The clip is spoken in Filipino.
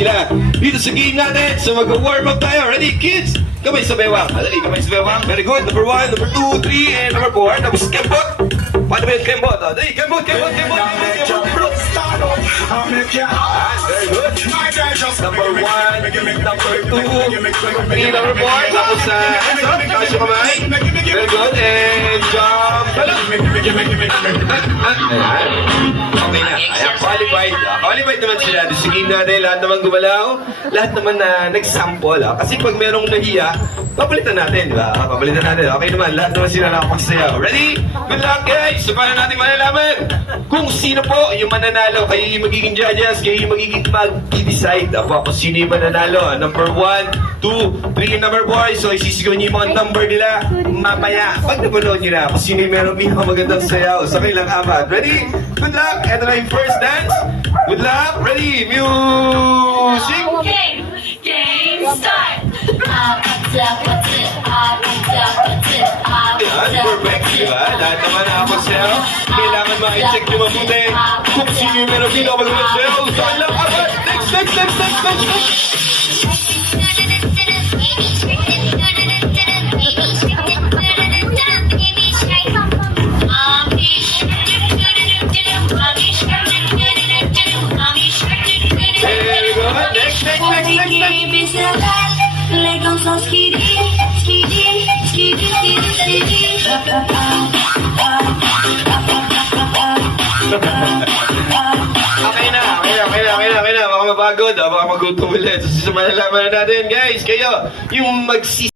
sila dito sa game natin. So mag-warm up tayo. Ready, kids? Kamay sa bewang. Dali, kamay sa bewang. Very good. Number 1, number 2, 3, and number 4. Tapos kembot. Paano ba yung kembot? Dali, kembot. Very good. Number 1, number 2, 3, number 4. Tapos hands up. Taas yung kamay. Very good. And jump. Ayan. Okay na. Ayan, qualified. Qualified naman sila. Sa game natin, lahat naman gumalaw. Lahat naman na nag-sample. Kasi pag merong nahiya, papalitan natin, di ba? Papalitan natin. Okay naman, lahat naman sila nakapagsayaw. Ready? Good luck, guys! So, paano natin malalaman kung sino po yung mananalo? Kayo yung magiging judges, kayo yung magiging mag-decide. Apo, kung sino yung mananalo. Number 1, 2, 3, and number 4. So, isisigaw niyo yung mga number nila mamaya. Pag napanood niyo na, kung sino yung meron pinakamagandang sayaw sa kanilang apat. Ready? Good luck! Ito na yung first dance. Good luck! Ready? Music! Okay, game start. Yan, perfect, di ba? Lahat naman nakapagsayaw. Kailangan ma-check nyo mabuti kung sino yung meron pinakamagandang sayaw. Saan lang apat? Next! Very good. Next! Okay na. Baka mapagod, baka magutom ulit. So, malalaman na natin, guys, kayo, yung